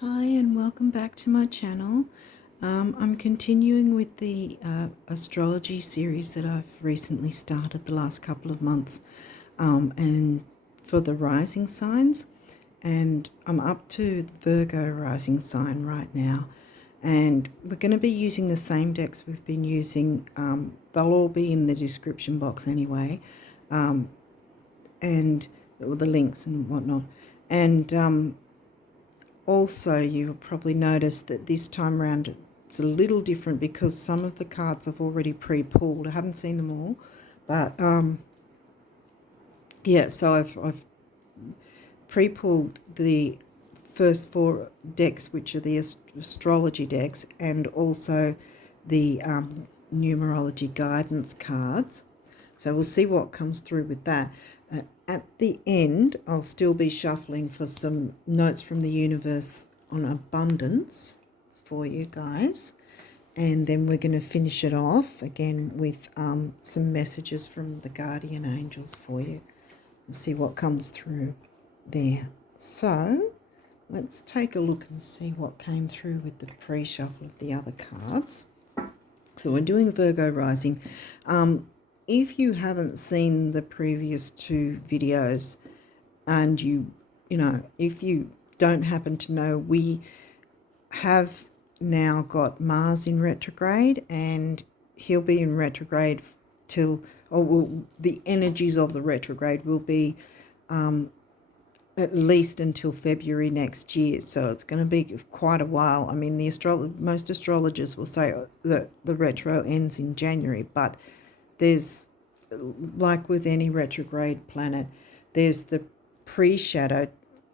Hi and welcome back to my channel. I'm continuing with the astrology series that I've recently started the last couple of months, and for the rising signs, and I'm up to the Virgo rising sign right now, and we're going to be using the same decks we've been using. They'll all be in the description box anyway, and the links and whatnot, and also, you'll probably notice that this time around it's a little different because some of the cards I've already pre-pulled. I haven't seen them all, but yeah. So I've pre-pulled the first four decks, which are the astrology decks, and also the numerology guidance cards. So we'll see what comes through with that. At the end, I'll still be shuffling for some notes from the universe on abundance for you guys. And then we're going to finish it off again with some messages from the guardian angels for you and see what comes through there. So let's take a look and see what came through with the pre-shuffle of the other cards. So we're doing Virgo rising. If you haven't seen the previous two videos, and if you don't happen to know, we have now got Mars in retrograde, and he'll be in retrograde till, the energies of the retrograde will be at least until February next year. So it's going to be quite a while. I mean, most astrologers will say that the retro ends in January, but there's, like with any retrograde planet, there's the pre-shadow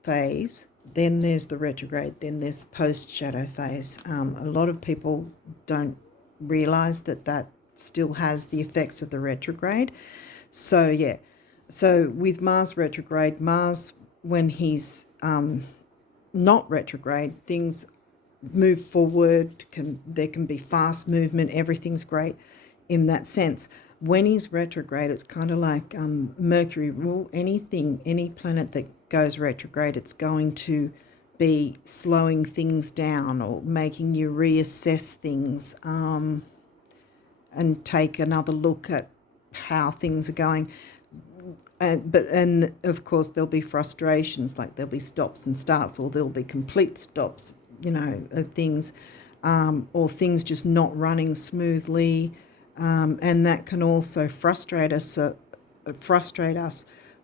phase, then there's the retrograde, then there's the post-shadow phase. A lot of people don't realise that still has the effects of the retrograde. So, yeah. So with Mars retrograde, Mars, when he's not retrograde, things move forward, there can be fast movement, everything's great in that sense. When he's retrograde, it's kind of like Mercury. Well, any planet that goes retrograde, it's going to be slowing things down or making you reassess things and take another look at how things are going. And of course there'll be frustrations, like there'll be stops and starts, or there'll be complete stops, of things, or things just not running smoothly. And that can also frustrate us,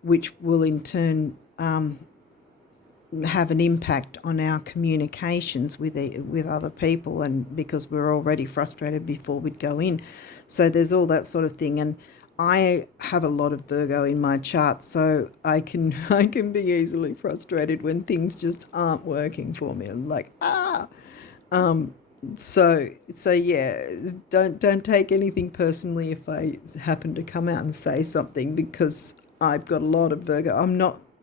which will in turn have an impact on our communications with other people, and because we're already frustrated before we'd go in. So there's all that sort of thing. And I have a lot of Virgo in my chart, so I can be easily frustrated when things just aren't working for me. I'm like, So yeah, don't take anything personally if I happen to come out and say something, because I've got a lot of Virgo.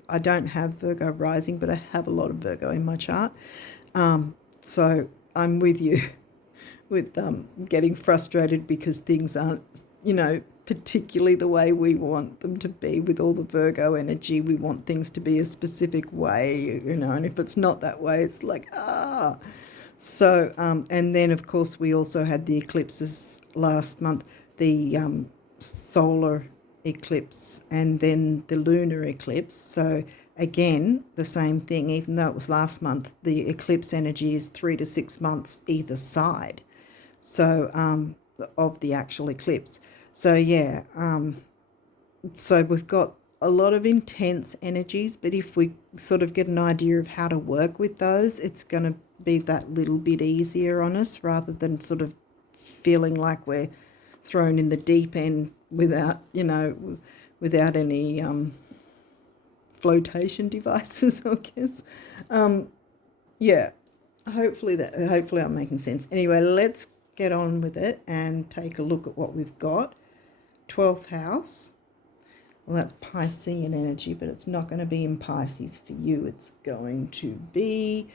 I don't have Virgo rising, but I have a lot of Virgo in my chart. So I'm with you with getting frustrated because things aren't, particularly the way we want them to be. With all the Virgo energy, we want things to be a specific way, and if it's not that way, it's like, So, and then, of course, we also had the eclipses last month, the solar eclipse and then the lunar eclipse. So, again, the same thing, even though it was last month, the eclipse energy is 3 to 6 months either side, so of the actual eclipse. So, yeah, so we've got a lot of intense energies, but if we sort of get an idea of how to work with those, it's going to be that little bit easier on us, rather than sort of feeling like we're thrown in the deep end without any flotation devices, I guess. Yeah, hopefully I'm making sense. Anyway, let's get on with it and take a look at what we've got. 12th house. Well, that's Piscean energy, but it's not going to be in Pisces for you. It's going to be,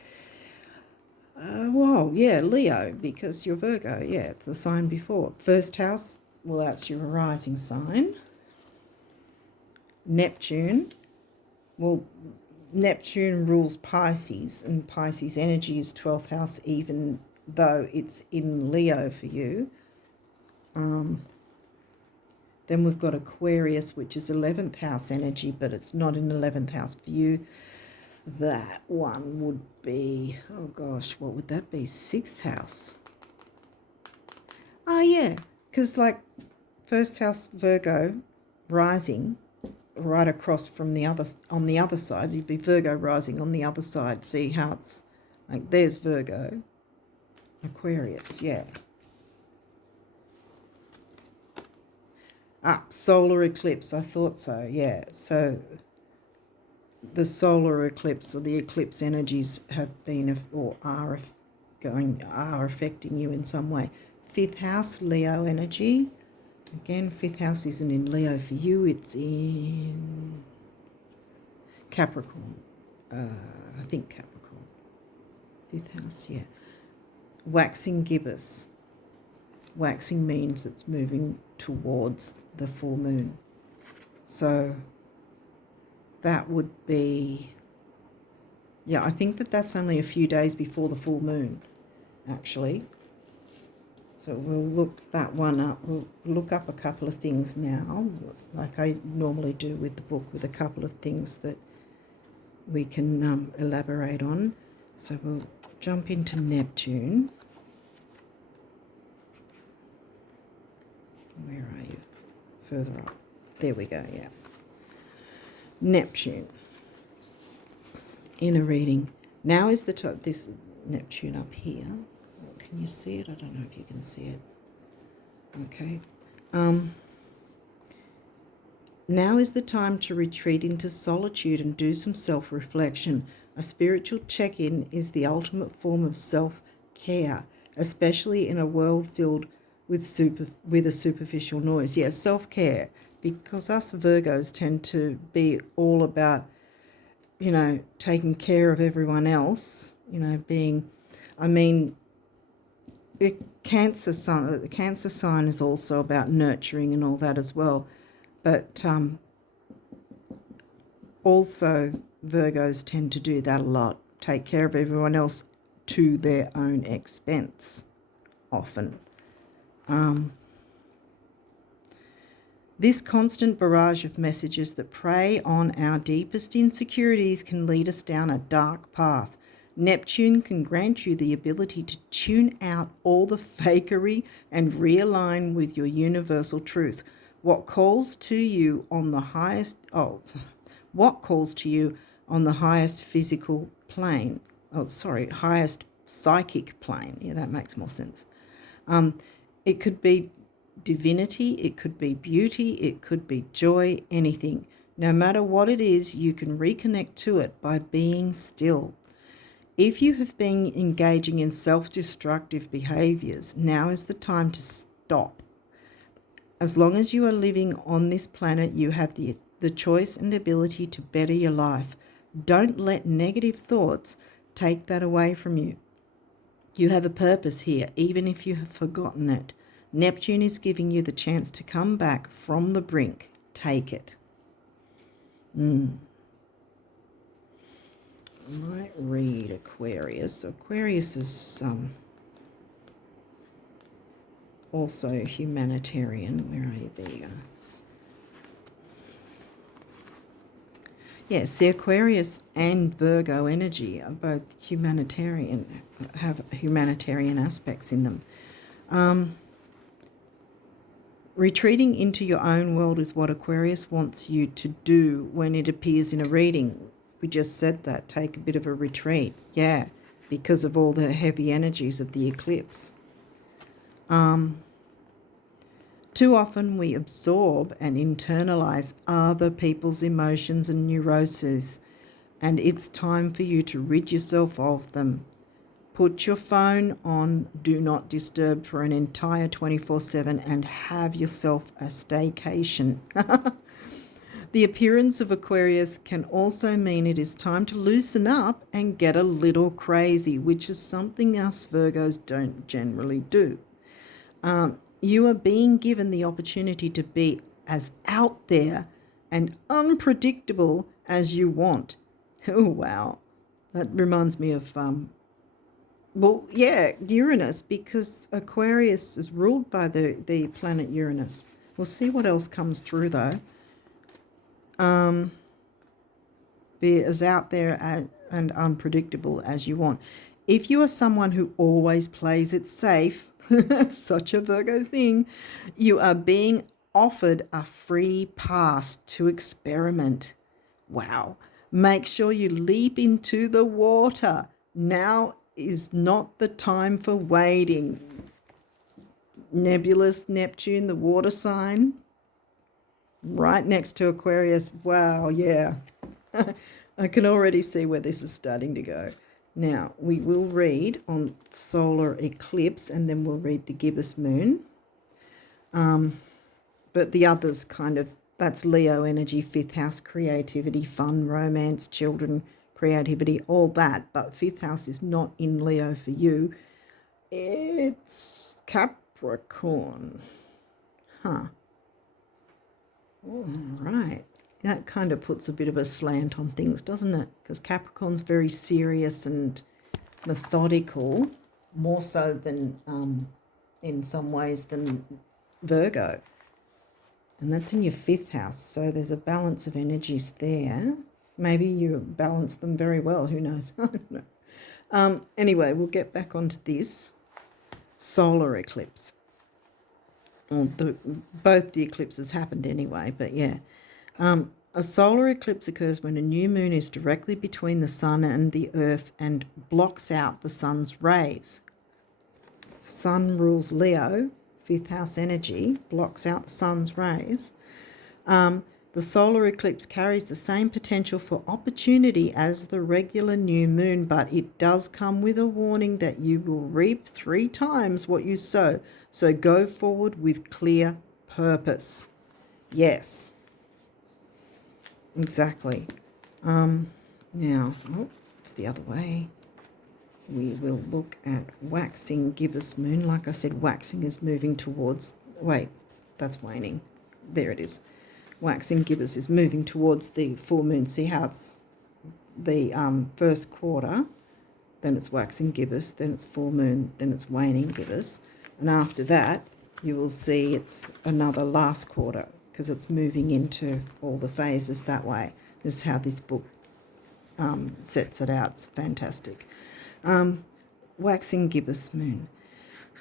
Leo, because you're Virgo. Yeah, it's the sign before. First house, well, that's your rising sign. Neptune, well, Neptune rules Pisces, and Pisces energy is 12th house, even though it's in Leo for you. Then we've got Aquarius, which is 11th house energy, but it's not in 11th house for you. That one would be, oh gosh, what would that be? 6th house. Oh, yeah, because like first house Virgo rising right across from the other, on the other side, you'd be Virgo rising on the other side. See how it's like, there's Virgo, Aquarius, yeah. Solar eclipse, I thought so, yeah. So the solar eclipse or the eclipse energies have been or are affecting you in some way. 5th house, Leo energy. Again, 5th house isn't in Leo for you, it's in Capricorn. I think Capricorn. 5th house, yeah. Waxing gibbous. Waxing means it's moving towards the full moon. So that would be, yeah, I think that's only a few days before the full moon, actually. So we'll look that one up. We'll look up a couple of things now, like I normally do with the book, with a couple of things that we can elaborate on. So we'll jump into Neptune. Where are you? Further up. There we go, yeah. Neptune. In a reading. Now is the time, this Neptune up here. Can you see it? I don't know if you can see it. Okay. Now is the time to retreat into solitude and do some self-reflection. A spiritual check-in is the ultimate form of self-care, especially in a world filled with a superficial noise. Yes, self-care, because us Virgos tend to be all about, you know, taking care of everyone else, you know, being, I mean, the Cancer sign is also about nurturing and all that as well. But also Virgos tend to do that a lot, take care of everyone else to their own expense, often. This constant barrage of messages that prey on our deepest insecurities can lead us down a dark path. Neptune can grant you the ability to tune out all the fakery and realign with your universal truth. What calls to you on the highest physical plane? Highest psychic plane. Yeah, that makes more sense. It could be divinity, it could be beauty, it could be joy, anything. No matter what it is, you can reconnect to it by being still. If you have been engaging in self-destructive behaviors, now is the time to stop. As long as you are living on this planet, you have the choice and ability to better your life. Don't let negative thoughts take that away from you. You have a purpose here, even if you have forgotten it. Neptune is giving you the chance to come back from the brink. Take it. I might read Aquarius. Aquarius is also humanitarian. Where are you? There you go. Yeah, see, Aquarius and Virgo energy are both humanitarian, have humanitarian aspects in them. Retreating into your own world is what Aquarius wants you to do when it appears in a reading. We just said that. Take a bit of a retreat. Yeah, because of all the heavy energies of the eclipse. Too often we absorb and internalize other people's emotions and neuroses, and it's time for you to rid yourself of them. Put your phone on Do Not Disturb for an entire 24/7 and have yourself a staycation. The appearance of Aquarius can also mean it is time to loosen up and get a little crazy, which is something us Virgos don't generally do. You are being given the opportunity to be as out there and unpredictable as you want. Oh, wow. That reminds me of, well, yeah, Uranus, because Aquarius is ruled by the planet Uranus. We'll see what else comes through, though. Be as out there and unpredictable as you want. If you are someone who always plays it safe, that's such a Virgo thing, you are being offered a free pass to experiment. Wow. Make sure you leap into the water. Now is not the time for waiting. Nebulous Neptune, the water sign, right next to Aquarius. Wow, yeah. I can already see where this is starting to go. Now, we will read on solar eclipse and then we'll read the gibbous moon. But the others kind of, that's Leo energy, 5th house, creativity, fun, romance, children, creativity, all that. But 5th house is not in Leo for you. It's Capricorn. Huh. All right. That kind of puts a bit of a slant on things, doesn't it? Because Capricorn's very serious and methodical, more so than, in some ways, than Virgo. And that's in your 5th house, so there's a balance of energies there. Maybe you balance them very well, who knows? I don't know. Anyway, we'll get back onto this solar eclipse. Both the eclipses happened anyway, but yeah. A solar eclipse occurs when a new moon is directly between the sun and the earth and blocks out the sun's rays. Sun rules Leo, 5th house energy, blocks out the sun's rays. The solar eclipse carries the same potential for opportunity as the regular new moon, but it does come with a warning that you will reap 3 times what you sow. So go forward with clear purpose. Yes. Exactly. Now, it's the other way. We will look at waxing gibbous moon. Like I said, waxing is moving towards, wait, that's waning. There it is. Waxing gibbous is moving towards the full moon. See how it's the first quarter, then it's waxing gibbous, then it's full moon, then it's waning gibbous. And after that, you will see it's another last quarter because it's moving into all the phases that way. This is how this book sets it out. It's fantastic. Waxing gibbous moon.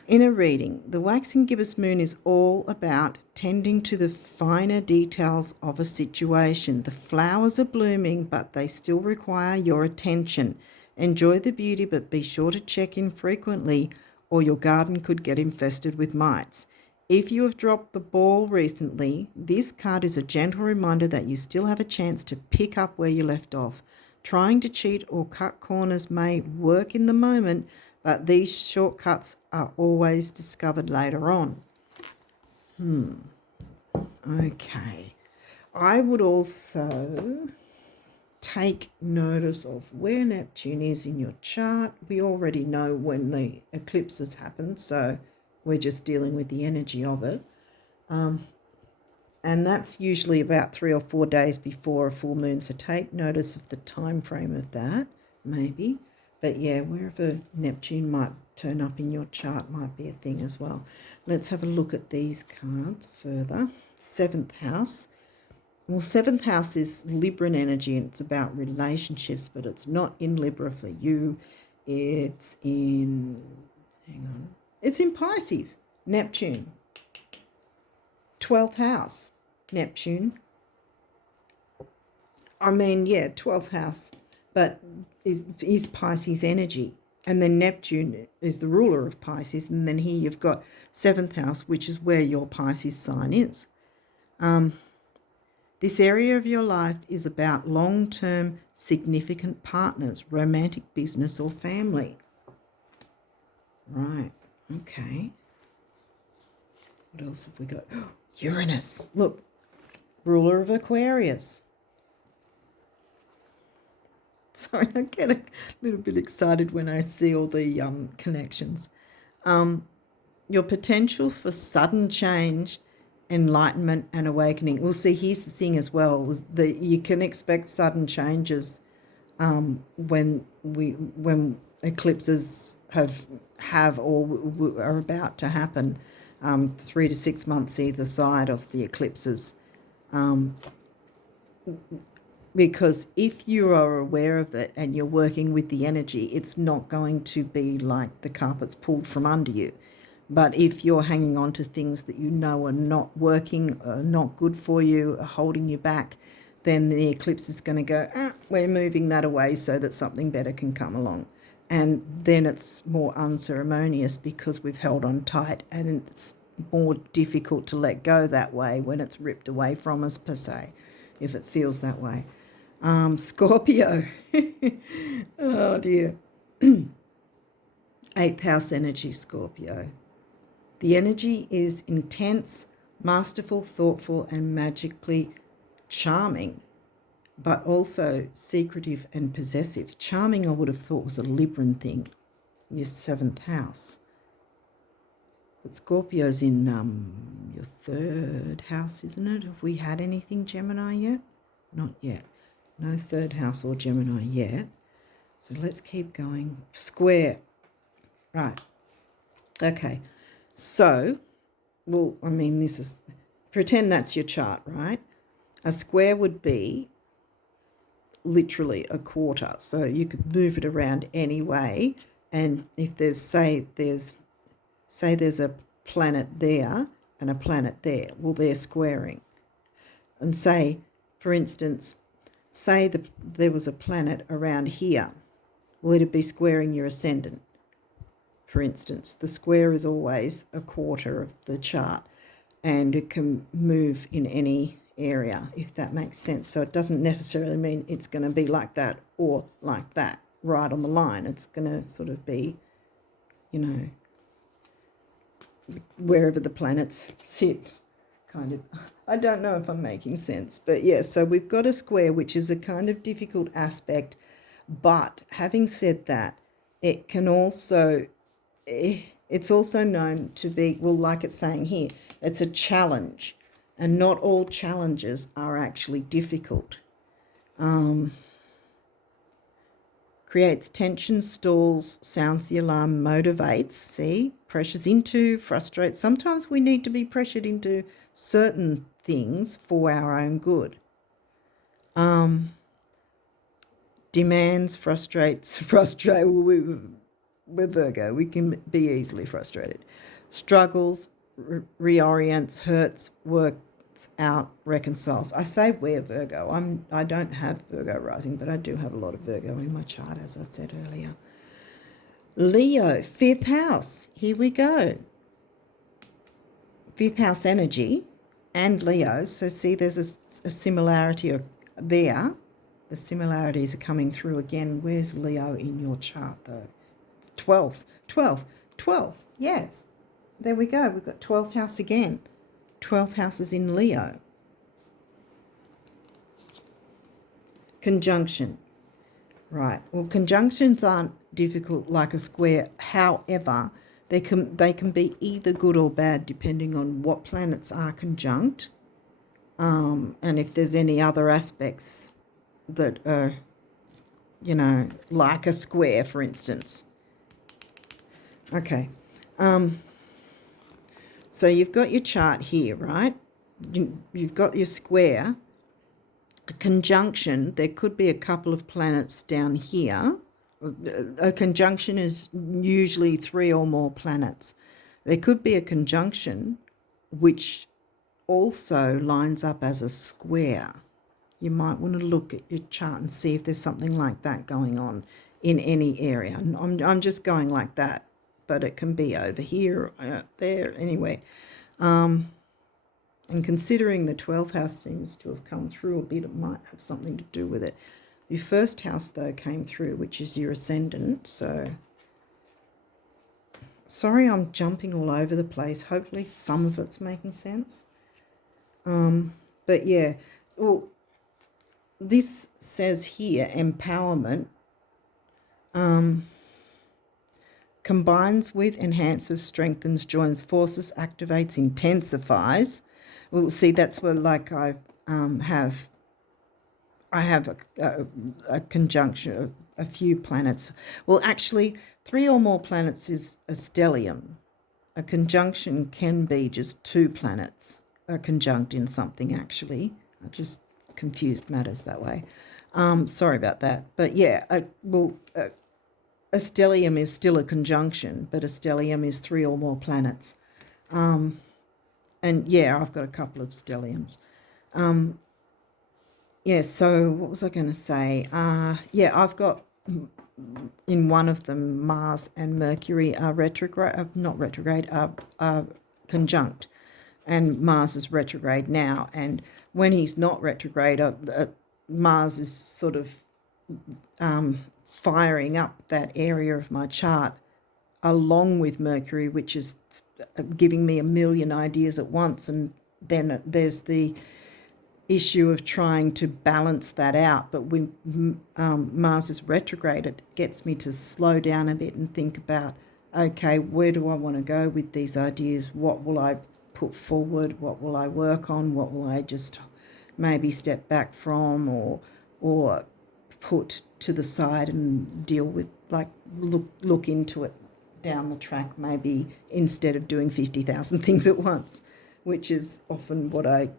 In a reading, the waxing gibbous moon is all about tending to the finer details of a situation. The flowers are blooming, but they still require your attention. Enjoy the beauty, but be sure to check in frequently, or your garden could get infested with mites. If you have dropped the ball recently, this card is a gentle reminder that you still have a chance to pick up where you left off. Trying to cheat or cut corners may work in the moment, but these shortcuts are always discovered later on. Okay. I would also take notice of where Neptune is in your chart. We already know when the eclipses happen, so we're just dealing with the energy of it. And that's usually about 3 or 4 days before a full moon, so take notice of the time frame of that, maybe. But yeah, wherever Neptune might turn up in your chart might be a thing as well. Let's have a look at these cards further. 7th house. Well, 7th house is Libran energy and it's about relationships, but it's not in Libra for you. It's in, it's in Pisces, Neptune. 12th house, Neptune. I mean, yeah, 12th house, but is Pisces energy. And then Neptune is the ruler of Pisces. And then here you've got 7th house, which is where your Pisces sign is. This area of your life is about long-term significant partners, romantic, business or family. Right, okay. What else have we got? Uranus, look, ruler of Aquarius. Sorry, I get a little bit excited when I see all the connections. Your potential for sudden change, enlightenment and awakening. Well, see, here's the thing as well, was that you can expect sudden changes when eclipses have or are about to happen, 3 to 6 months either side of the eclipses. Because if you are aware of it and you're working with the energy, it's not going to be like the carpet's pulled from under you. But if you're hanging on to things that you know are not working, are not good for you, are holding you back, then the eclipse is going to go, we're moving that away so that something better can come along. And then it's more unceremonious because we've held on tight, and it's more difficult to let go that way when it's ripped away from us, per se, if it feels that way. Scorpio. Oh dear. 8th house energy, Scorpio. The energy is intense, masterful, thoughtful, and magically charming, but also secretive and possessive. Charming, I would have thought, was a Libran thing, your 7th house. But Scorpio's in your 3rd house, isn't it? Have we had anything Gemini yet? Not yet. No 3rd house or Gemini yet. So let's keep going. Square. Right. Okay. So, well, I mean, this is, pretend that's your chart, right? A square would be literally a quarter. So you could move it around any way. And if there's, say there's a planet there and a planet there, well, they're squaring. And say, for instance, there was a planet around here, well, it'd be squaring your ascendant. For instance, the square is always a quarter of the chart, and it can move in any area, if that makes sense. So it doesn't necessarily mean it's going to be like that or like that, right on the line. It's going to sort of be, wherever the planets sit, kind of. I don't know if I'm making sense, but yeah, so we've got a square, which is a kind of difficult aspect, but having said that, it can also, it's also known to be, well, like it's saying here, it's a challenge, and not all challenges are actually difficult. Creates tension, stalls, sounds the alarm, motivates, pressures into, frustrates. Sometimes we need to be pressured into certain things for our own good. Demands, frustrates, we're Virgo, we can be easily frustrated. Struggles, reorients, hurts, works out, reconciles. I say we're Virgo. I don't have Virgo rising, but I do have a lot of Virgo in my chart, as I said earlier. Leo, 5th house. Here we go. 5th house energy and Leo. So see, there's a similarity there. The similarities are coming through again. Where's Leo in your chart, though? 12. Yes. There we go. We've got 12th house again. 12th house is in Leo. Conjunction. Right. Well, conjunctions aren't difficult like a square. However, they can be either good or bad depending on what planets are conjunct, and if there's any other aspects that are, like a square, for instance. Okay. So you've got your chart here, right? You've got your square. A conjunction, there could be a couple of planets down here. A conjunction is usually 3 or more planets. There could be a conjunction which also lines up as a square. You might want to look at your chart and see if there's something like that going on in any area. I'm just going like that, but it can be over here, there, anyway. And considering the 12th house seems to have come through a bit, it might have something to do with it. Your 1st house, though, came through, which is your ascendant. So, sorry I'm jumping all over the place. Hopefully some of it's making sense. But, yeah, well, this says here, empowerment. Combines with, enhances, strengthens, joins forces, activates, intensifies. Well, see, that's where, like, I have I have a conjunction of a few planets. Well, actually, 3 or more planets is a stellium. A conjunction can be just 2 planets are conjunct in something, actually. I've just confused matters that way. Sorry about that. But yeah, a stellium is still a conjunction, but a stellium is 3 or more planets. And yeah, I've got a couple of stelliums. Yeah, so what was I going to say? Yeah, I've got in one of them Mars and Mercury are retrograde, not retrograde, are conjunct. And Mars is retrograde now. And when he's not retrograde, Mars is sort of firing up that area of my chart along with Mercury, which is giving me a million ideas at once. And then there's the issue of trying to balance that out. But when Mars is retrograde, it gets me to slow down a bit and think about, okay, where do I want to go with these ideas? What will I put forward? What will I work on? What will I just maybe step back from or put to the side and deal with, like look into it down the track, maybe, instead of doing 50,000 things at once, which is often what I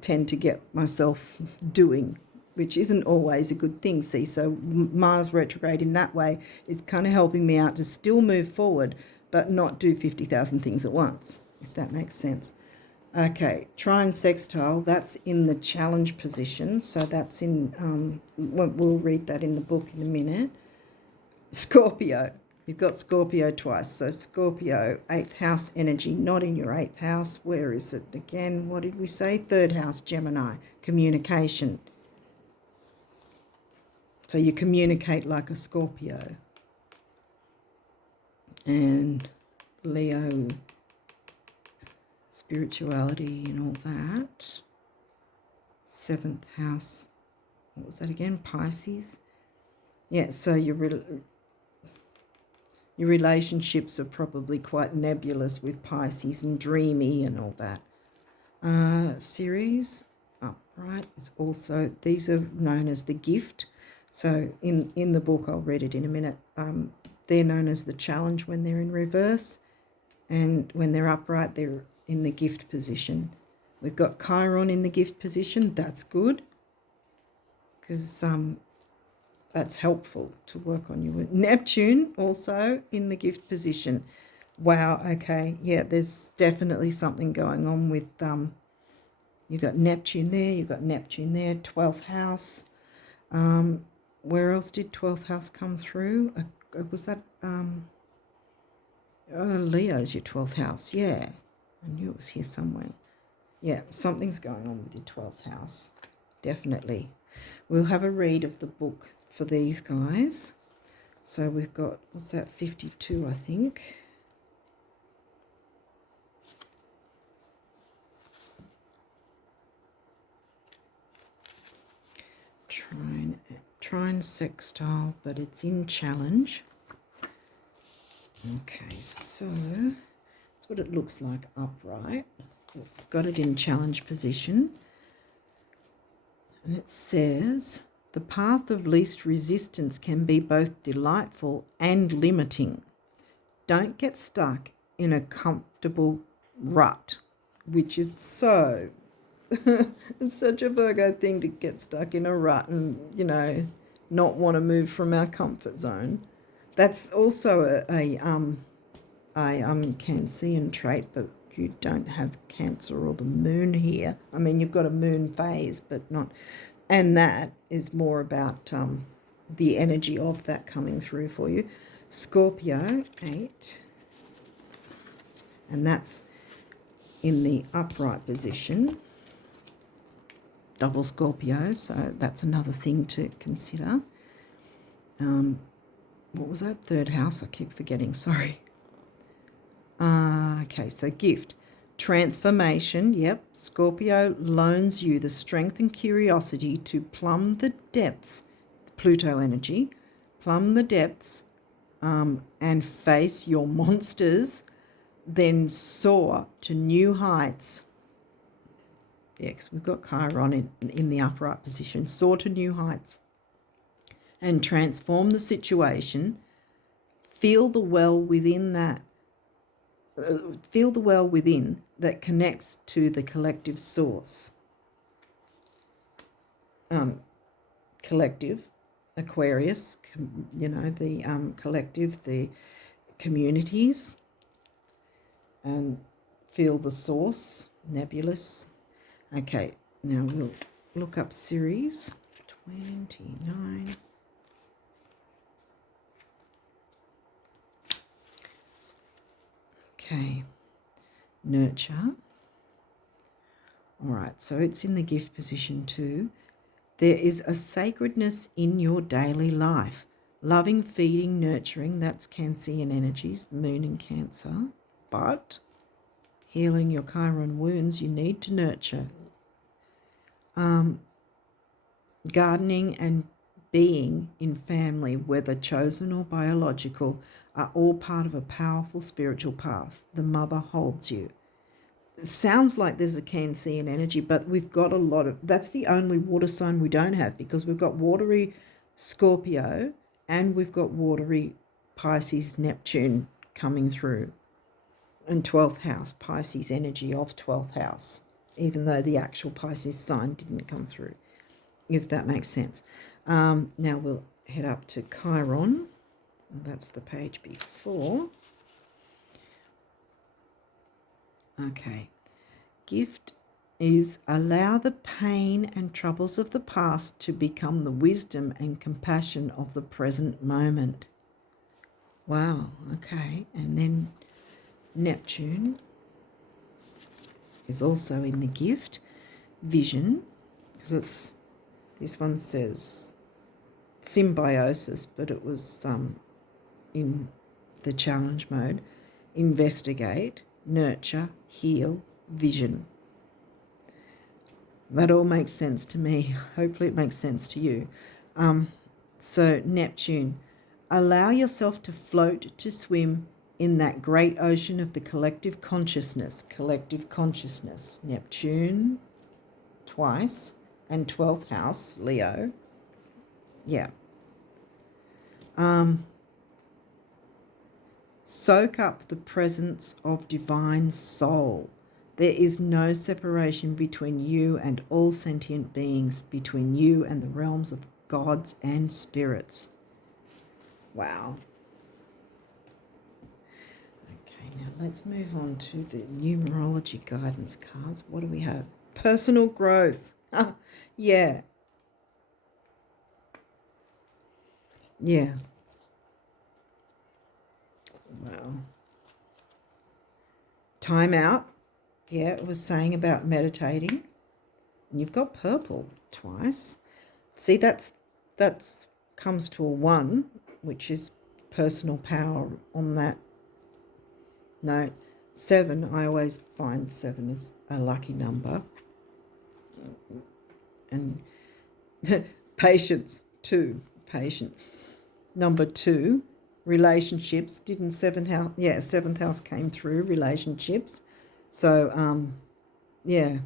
tend to get myself doing, which isn't always a good thing. See, so Mars retrograde in that way is kind of helping me out to still move forward but not do 50,000 things at once, if that makes sense. Okay, trine sextile, that's in the challenge position, so that's in, we'll read that in the book in a minute. Scorpio, you've got Scorpio twice, so Scorpio, 8th house energy, not in your 8th house. Where is it again? What did we say? 3rd house, Gemini, communication. So you communicate like a Scorpio. And Leo, spirituality and all that. 7th house, what was that again? Pisces. Yeah, so your relationships are probably quite nebulous with Pisces and dreamy and all that. Series, upright, is also, these are known as the gift. So in the book, I'll read it in a minute, they're known as the challenge when they're in reverse, and when they're upright, they're in the gift position. We've got Chiron in the gift position. That's good, because that's helpful to work on your Neptune also in the gift position. Wow, okay, yeah, there's definitely something going on with you've got Neptune there, you've got Neptune there, 12th house. Where else did 12th house come through? Was that Leo's your 12th house? Yeah, I knew it was here somewhere. Yeah, something's going on with your 12th house, definitely. We'll have a read of the book for these guys. So we've got, what's that, 52, I think. Trine sextile, but it's in challenge. Okay, so that's what it looks like upright. I've got it in challenge position. And it says, the path of least resistance can be both delightful and limiting. Don't get stuck in a comfortable rut, which is so, it's such a Virgo thing to get stuck in a rut and, you know, not want to move from our comfort zone. That's also a Cancerian trait, but you don't have Cancer or the moon here. I mean, you've got a moon phase, but not, and that is more about the energy of that coming through for you. Scorpio, 8, and that's in the upright position. Double Scorpio, so that's another thing to consider. What was that? 3rd house, I keep forgetting, sorry. Okay, so gift. Transformation, yep. Scorpio loans you the strength and curiosity to plumb the depths, Pluto energy, plumb the depths and face your monsters, then soar to new heights. Yeah, because we've got Chiron in the upright position. Soar to new heights and transform the situation. Feel the well within that. Feel the well within that connects to the collective source. Collective, Aquarius, the collective, the communities, and feel the source, nebulous. Okay, now we'll look up series 29. Okay, nurture. All right, so it's in the gift position too. There is a sacredness in your daily life. Loving, feeding, nurturing, that's Cancerian energies, the moon in Cancer. But healing your Chiron wounds, you need to nurture. Gardening and being in family, whether chosen or biological, are all part of a powerful spiritual path. The mother holds you. It sounds like there's a Cancerian energy, but we've got a lot of, that's the only water sign we don't have, because we've got watery Scorpio and we've got watery Pisces, Neptune coming through. And 12th house, Pisces energy of 12th house, even though the actual Pisces sign didn't come through, if that makes sense. Now we'll head up to Chiron. That's the page before. Okay. Gift is allow the pain and troubles of the past to become the wisdom and compassion of the present moment. Wow, okay. And then Neptune is also in the gift. Vision, because this one says symbiosis, but it was in the challenge mode. Investigate, nurture, heal, vision. That all makes sense to me. Hopefully it makes sense to you. So Neptune, allow yourself to float, to swim in that great ocean of the collective consciousness. Collective consciousness. Neptune twice, and 12th house, Leo. Yeah. Soak up the presence of divine soul. There is no separation between you and all sentient beings, between you and the realms of gods and spirits. Wow. Okay, now let's move on to the numerology guidance cards. What do we have? Personal growth. Yeah. Yeah. Wow. Time out. Yeah, it was saying about meditating. And you've got purple twice. See, that's comes to a 1, which is personal power on that note. 7, I always find 7 is a lucky number. And patience, 2, patience. Number 2, relationships. Didn't 7th house? Yeah, 7th house came through, relationships. So, yeah,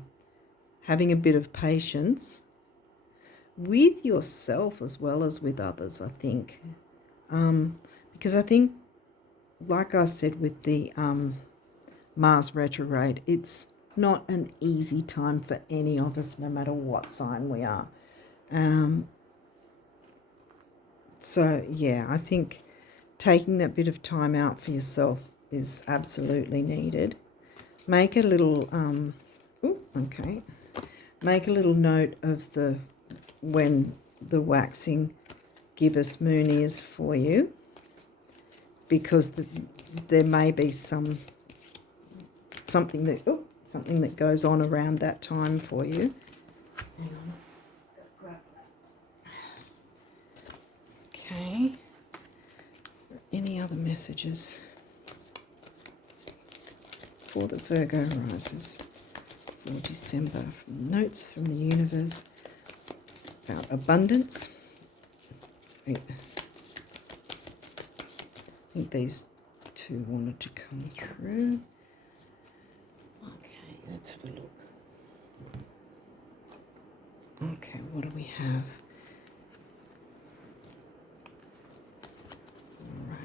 having a bit of patience with yourself as well as with others, I think. Because I think, like I said with the Mars retrograde, it's not an easy time for any of us, no matter what sign we are. So, yeah, I think taking that bit of time out for yourself is absolutely needed. Make a little, make a little note of when the waxing gibbous moon is for you, because there may be something that goes on around that time for you. Hang on. Grab that. Okay. Is there any other messages for the Virgo risers for December? Notes from the universe about abundance. I think these two wanted to come through. Okay, let's have a look. Okay, what do we have? All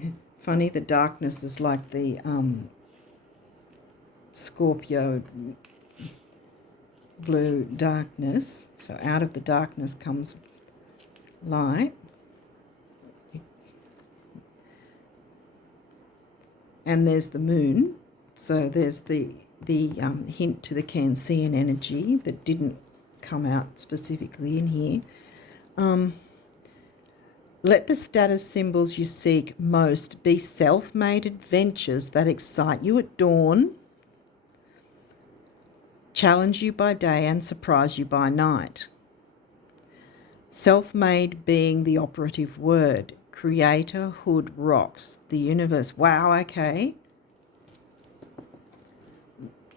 right. Funny, the darkness is like the Scorpio blue darkness. So out of the darkness comes light. And there's the moon. So there's the hint to the Cancerian energy that didn't come out specifically in here. Let the status symbols you seek most be self-made adventures that excite you at dawn, challenge you by day and surprise you by night. Self-made being the operative word. Creatorhood rocks the universe. Wow, okay.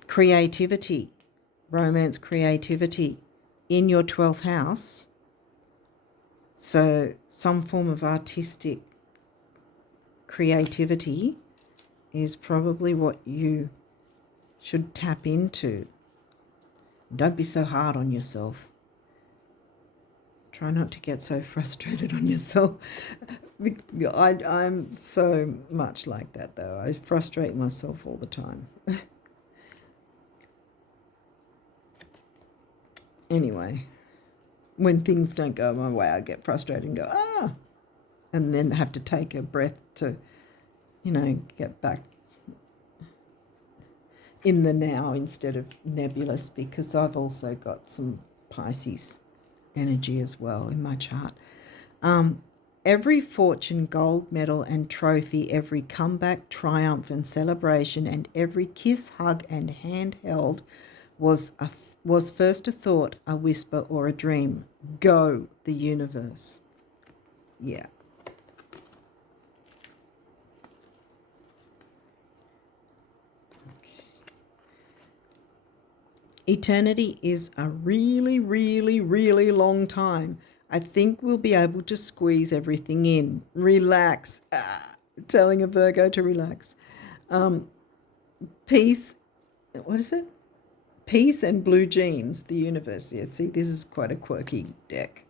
Creativity, romance creativity in your 12th house. So some form of artistic creativity is probably what you should tap into. Don't be so hard on yourself. Try not to get so frustrated on yourself. I'm so much like that, though. I frustrate myself all the time. Anyway, when things don't go my way, I get frustrated and go, and then have to take a breath to, get back in the now instead of nebulous, because I've also got some Pisces energy as well in my chart. Every fortune, gold medal and trophy, every comeback, triumph and celebration, and every kiss, hug and hand held was first a thought, a whisper or a dream. Go, the universe. Yeah. Okay. Eternity is a really, really, really long time. I think we'll be able to squeeze everything in. Relax. Telling a Virgo to relax. Peace. What is it? Peace and blue jeans, the universe. Yeah, see, this is quite a quirky deck.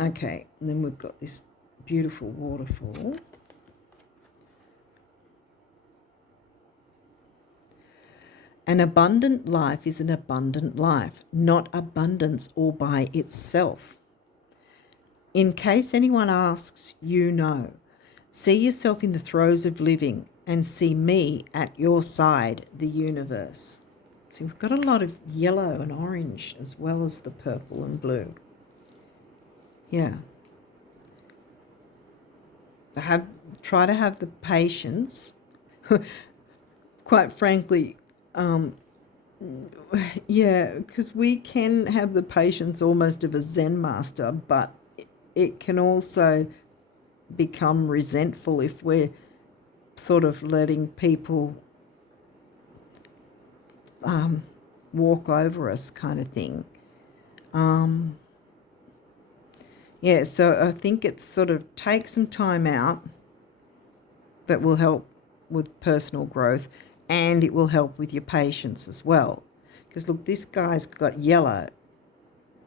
Okay, and then we've got this beautiful waterfall. An abundant life is an abundant life, not abundance all by itself. In case anyone asks, you know. See yourself in the throes of living and see me at your side, the universe. See, we've got a lot of yellow and orange as well as the purple and blue. Yeah. Try to have the patience. Quite frankly, because we can have the patience almost of a Zen master, but it can also become resentful if we're sort of letting people walk over us, kind of thing. So I think it's sort of take some time out that will help with personal growth, and it will help with your patience as well. Because look, this guy's got yellow.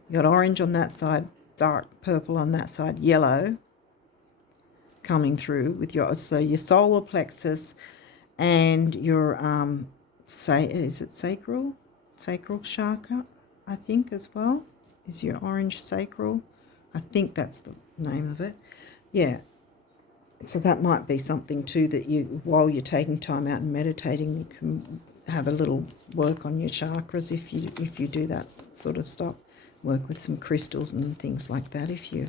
You got orange on that side, dark purple on that side, yellow coming through with your solar plexus and your is it sacral chakra, I think, as well, is your orange sacral. I think that's the name of it. Yeah. So that might be something too that you, while you're taking time out and meditating, you can have a little work on your chakras if you do that sort of stuff. Work with some crystals and things like that if you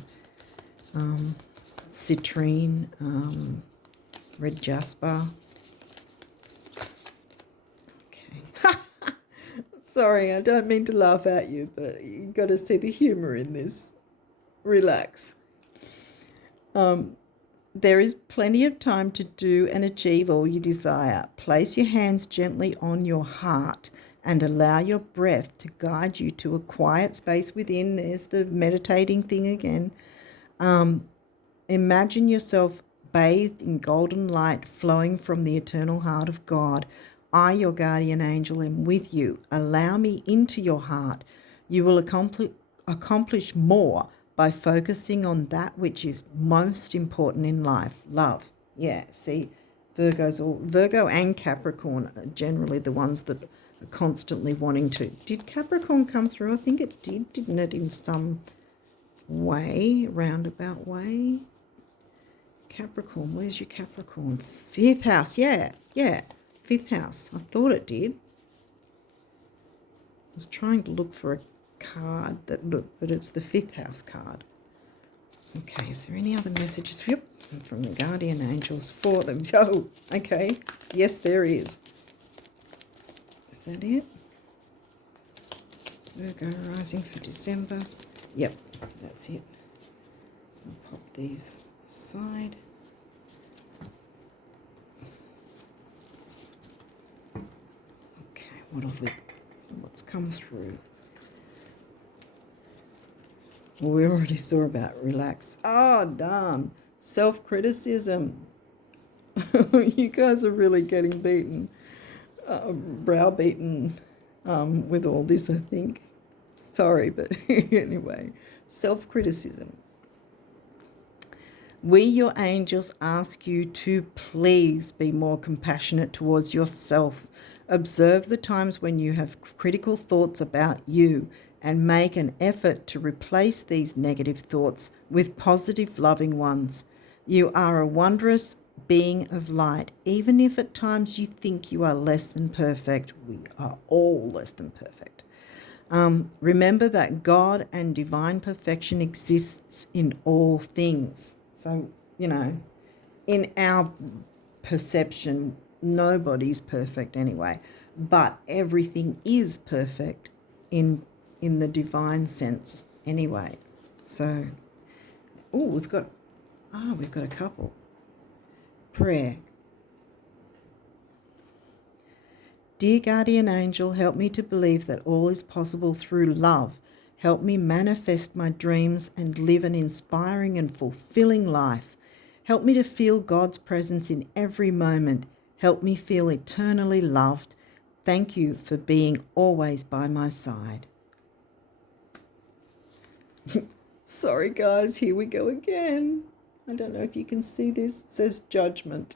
citrine, red jasper. Okay. Sorry, I don't mean to laugh at you, but you've got to see the humour in this. Relax. There is plenty of time to do and achieve all you desire. Place your hands gently on your heart and allow your breath to guide you to a quiet space within. There's the meditating thing again. Imagine yourself bathed in golden light flowing from the eternal heart of God. I, your guardian angel, am with you. Allow me into your heart. You will accomplish more by focusing on that which is most important in life. Love. Yeah, see, Virgo and Capricorn are generally the ones that are constantly wanting to. Did Capricorn come through? I think it did, didn't it, in some way, roundabout way? Capricorn, where's your Capricorn? 5th house, yeah, 5th house. I thought it did. I was trying to look for a card that looked, but it's the 5th house card. Okay, is there any other messages? Yep, from the guardian angels for them. Oh, okay. Yes, there is. Is that it? Virgo rising for December. Yep, that's it. I'll pop these aside. Okay, what's come through? Well, we already saw about relax. Oh, darn. Self-criticism. You guys are really getting beaten, browbeaten with all this, I think. Sorry, but anyway, self-criticism. We, your angels, ask you to please be more compassionate towards yourself. Observe the times when you have critical thoughts about you and make an effort to replace these negative thoughts with positive, loving ones. You are a wondrous being of light, even if at times you think you are less than perfect. We are all less than perfect. Remember that God and divine perfection exists in all things. So, in our perception, nobody's perfect anyway, but everything is perfect in the divine sense anyway. So, we've got a couple. Prayer. Dear guardian angel, help me to believe that all is possible through love. Help me manifest my dreams and live an inspiring and fulfilling life. Help me to feel God's presence in every moment. Help me feel eternally loved. Thank you for being always by my side. Sorry guys, here we go again. I don't know if you can see this. It says judgment.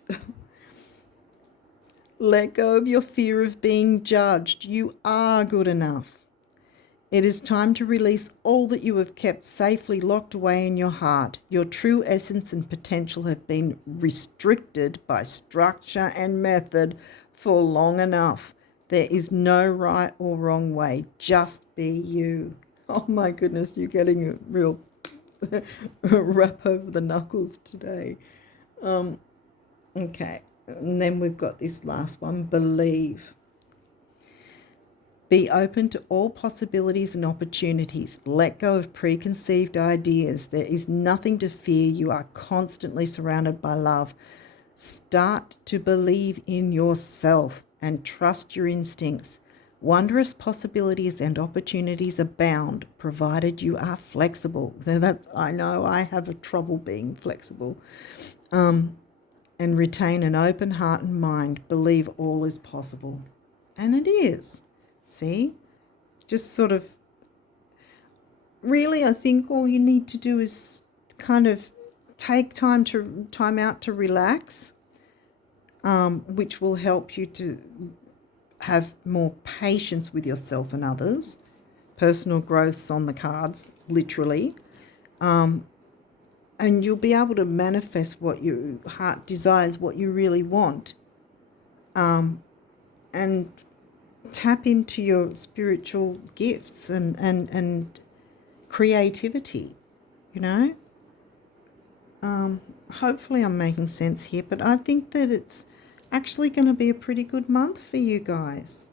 Let go of your fear of being judged. You are good enough. It is time to release all that you have kept safely locked away in your heart. Your true essence and potential have been restricted by structure and method for long enough. There is no right or wrong way. Just be you. Oh my goodness, you're getting a real rap over the knuckles today. Okay, and then we've got this last one, believe. Be open to all possibilities and opportunities. Let go of preconceived ideas. There is nothing to fear. You are constantly surrounded by love. Start to believe in yourself and trust your instincts. Wondrous possibilities and opportunities abound, provided you are flexible. I know I have a trouble being flexible. And retain an open heart and mind. Believe all is possible. And it is. See? Just sort of, really, I think all you need to do is kind of take time out to relax, which will help you to have more patience with yourself and others. Personal growth's on the cards, literally. And you'll be able to manifest what your heart desires, what you really want. And tap into your spiritual gifts and creativity, Hopefully I'm making sense here, but I think that it's actually going to be a pretty good month for you guys.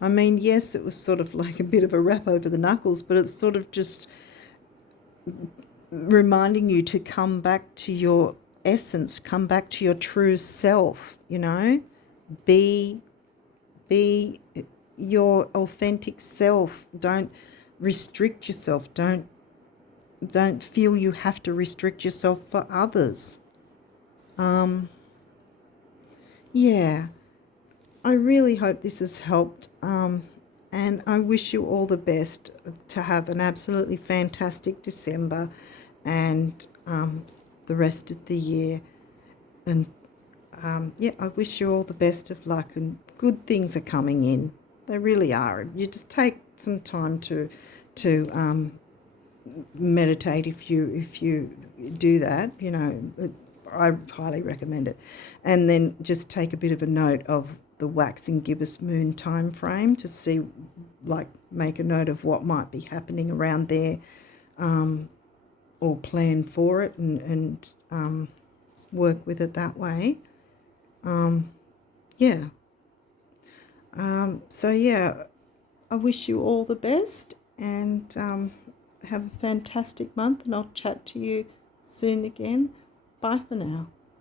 I mean, yes, it was sort of like a bit of a rap over the knuckles, but it's sort of just reminding you to come back to your essence, come back to your true self, Be your authentic self. Don't restrict yourself. Don't feel you have to restrict yourself for others. Yeah. I really hope this has helped, and I wish you all the best to have an absolutely fantastic December and the rest of the year. And yeah, I wish you all the best of luck, and good things are coming in. They really are. You just take some time to meditate if you do that. You know, I highly recommend it. And then just take a bit of a note of the waxing gibbous moon time frame to see, like, make a note of what might be happening around there, or plan for it, and work with it that way. Yeah. So yeah, I wish you all the best, and have a fantastic month, and I'll chat to you soon again. Bye for now.